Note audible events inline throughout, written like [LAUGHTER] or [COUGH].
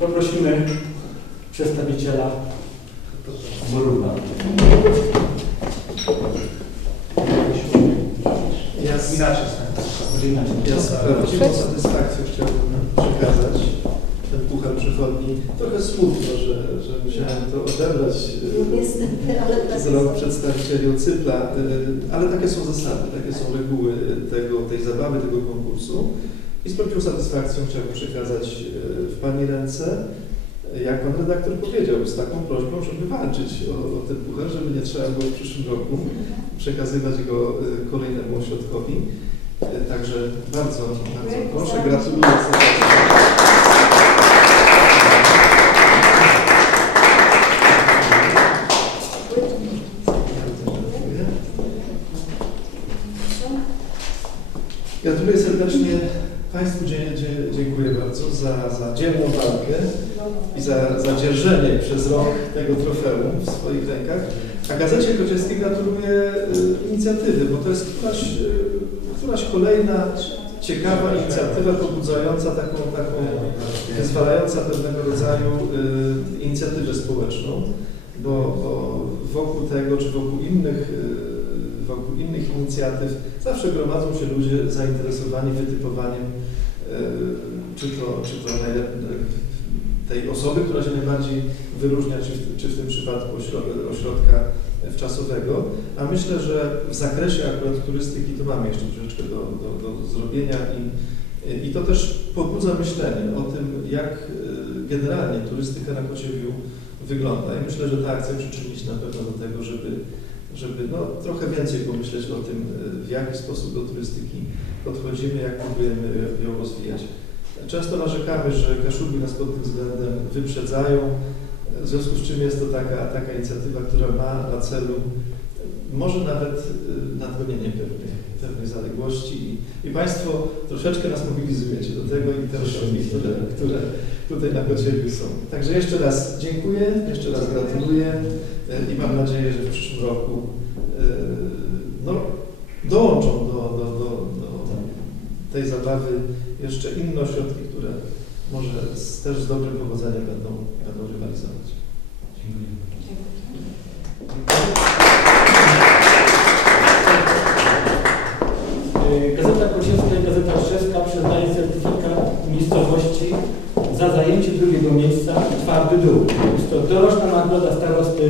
Poprosimy przedstawiciela Boruba. Ja inaczej. Ja z prawdziwą satysfakcją chciałbym przekazać ten puchar przychodni. Trochę smutno, że, że musiałem to odebrać e, Niestety, ale tak z rąk przedstawicieli Ocypla, e, ale takie są zasady, takie są reguły tego, tej zabawy, tego konkursu. I z prawdziwą satysfakcją chciałbym przekazać e, w Pani ręce, e, jak Pan redaktor powiedział, z taką prośbą, żeby walczyć o, o ten puchar, żeby nie trzeba było w przyszłym roku przekazywać go e, kolejnemu ośrodkowi. Także bardzo, bardzo proszę, gratuluję serdecznie. Dziękuję. Gratuluję serdecznie Państwu, dzie- dzie- dziękuję bardzo za, za dzielną walkę i za, za dzierżenie przez rok tego trofeum w swoich rękach. A Gazecie Kociewskiej gratuluję y, inicjatywy, bo to jest któraś, y, któraś kolejna ciekawa inicjatywa pobudzająca taką, taką wyzwalająca pewnego rodzaju y, inicjatywę społeczną, bo, bo wokół tego, czy wokół innych, wokół innych inicjatyw. Zawsze gromadzą się ludzie zainteresowani wytypowaniem y, czy to, czy to tej osoby, która się najbardziej wyróżnia, czy w, czy w tym przypadku ośro- ośrodka wczasowego, a myślę, że w zakresie akurat turystyki to mamy jeszcze troszeczkę do, do, do zrobienia i, i to też pobudza myślenie o tym, jak y, generalnie turystyka na Kociewiu wygląda. I myślę, że ta akcja przyczyni się na pewno do tego, żeby, żeby no, trochę więcej pomyśleć o tym, y, w jaki sposób do turystyki podchodzimy, jak próbujemy ją rozwijać. Często narzekamy, że Kaszubi nas pod tym względem wyprzedzają, w związku z czym jest to taka, taka inicjatywa, która ma na celu może nawet y, nadgonienie pewnych, pewnych zaległości i, i Państwo troszeczkę nas mobilizujecie do tego i te ośrodki, które, które tutaj na Kociewiu są. Także jeszcze raz dziękuję, jeszcze raz gratuluję y, i mam nadzieję, że w przyszłym roku y, no, dołączą do, do, do, do tej zabawy jeszcze inne ośrodki, które może z, też z dobrym powodzeniem będą, będą rywalizować. Za zajęcie drugiego miejsca Twardy Dół. Jest to doroczna nagroda starosty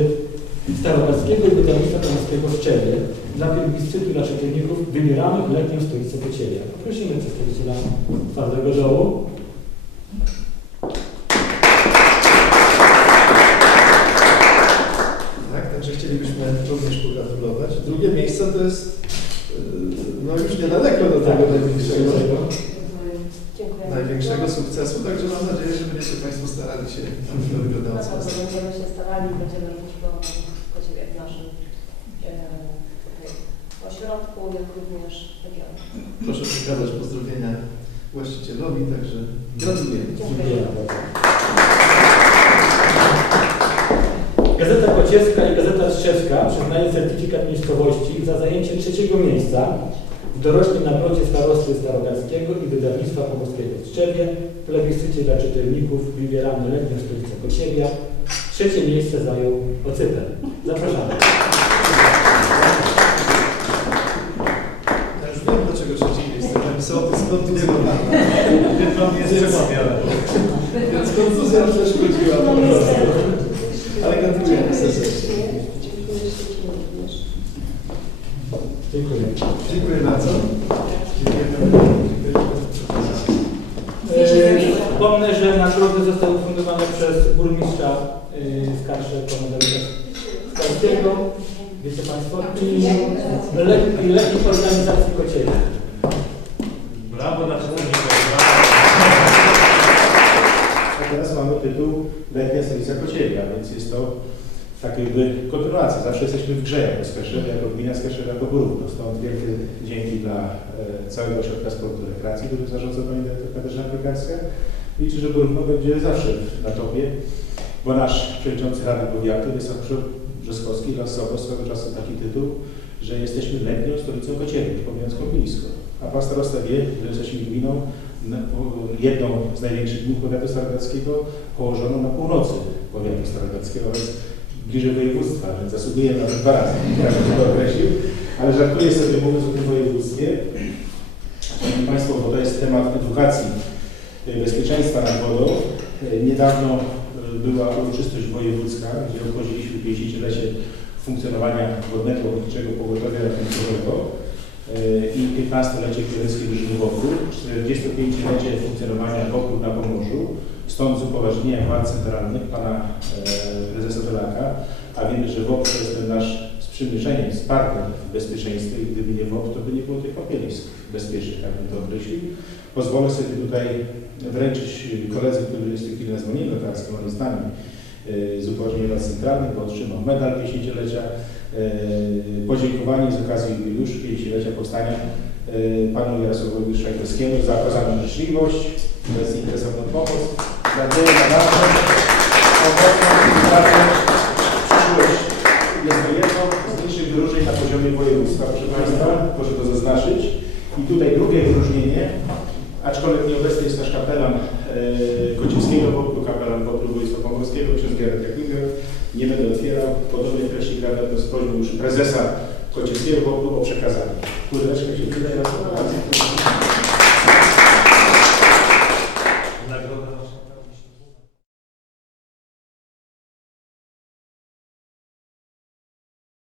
Starogarskiego i wydawnictwa Pomorskiego w Szczebie dla plebiscytu dla czytelników wybieranych letnią stolicę Kociewia. Prosimy przedstawiciela Twardego Dołu. Tak, także chcielibyśmy również pogratulować. Drugie miejsce to jest yy, no już niedaleko do tego największego, Dziękuję. Największego sukcesu, także mam nadzieję, że będziecie Państwo starali się, aby to wyglądało Na pewno będziemy się starali, będziemy również promować Kociewie w naszym e, ośrodku, jak również regionie. Proszę przekazać pozdrowienia właścicielowi, także gratuluję. Dziękuję. Gazeta Kociewska i Gazeta Strzewska przyznaje certyfikat miejscowości za zajęcie trzeciego miejsca w dorocznej nagrodzie starosty Starogarskiego i wydawnictwa pomorskiego w Strzewie w plebiscycie dla czytelników wybierany letnią stolicę Kociewia. Trzecie miejsce zajął Ocypel. Zapraszamy. Ja już wiem, dlaczego trzecie miejsce. Napisało to skontuzowana. Więc kontuzja przeszkodziła po prostu. Ale gratulujemy Dziękuję serdecznie. Dziękuję. Dziękuję. Dziękuję bardzo. Dziękuję. E, Wspomnę, że nagrody zostały ufundowane przez burmistrza e, Skarsze Komendanta Skarskiego, wiecie Państwo, i le- i letnich organizacji Kocieli. Brawo dla. A teraz mamy tytuł Letnia Stolica Kociewia, więc jest to tak jakby kontynuacja. Zawsze jesteśmy w grze jako Skarżewa, jako gmina Skarżewa, jako Porówno. Stąd wielkie dzięki dla e, całego Ośrodka Sportu i Rekreacji, który zarządza pani dyrektor Katarzyna Piekarska. Liczę, że Porówno będzie zawsze na topie, bo nasz przewodniczący Rady Powiatu jest Brzeskowski losowo swego czasu taki tytuł, że jesteśmy letnią stolicą Kociewi, pomijając Kąpielisko. A pan starosta wie, że jesteśmy gminą jedną z największych dróg powiatu starogórskiego położoną na północy powiatu starogórskiego, a więc bliżej województwa, więc zasługuje na dwa razy, [LAUGHS] tak bym to określił. Ale żartuję sobie mówiąc o tym województwie. Szanowni Państwo, bo to jest temat edukacji e, bezpieczeństwa nad wodą. E, Niedawno e, była uroczystość wojewódzka, gdzie obchodziliśmy 50-lecie funkcjonowania Wodnego Ochotniczego Pogotowia Ratunkowego i 15-lecie Kieleckiej Drużyny Wokół, 45-lecie funkcjonowania Wokół na Pomorzu. Stąd z upoważnienia władz centralnych pana e, prezesa Dolaka, a wiemy, że WOP to jest ten nasz sprzymierzeniec, partner w bezpieczeństwie i gdyby nie WOP, to by nie było tych kąpielisk bezpiecznych, tak bym to określił. Pozwolę sobie tutaj wręczyć koledze, który jest chwili na zwolnieniu lekarskim, on z nami, e, z upoważnienia władz centralnych, bo otrzymał medal 50-lecia, e, podziękowanie z okazji już 50-lecia powstania panu Jarosławowi Szajkowskiemu za okazaną życzliwość, bezinteresowną pomoc, nadzieję na naszą obecną współpracę. Przyszłość jest to jedno z niższych wyróżnień na poziomie województwa, proszę Państwa, proszę to zaznaczyć. I tutaj drugie wyróżnienie, aczkolwiek nieobecny jest nasz kapelan e, Kociewskiego Wokół, kapelan Wokół Województwa Pomorskiego, ksiądz Gerard Jakubior. Nie będę otwierał, podobnie treści grawę z prośbą już prezesa Kociewskiego Wokół o przekazanie. Kureczkę się tutaj.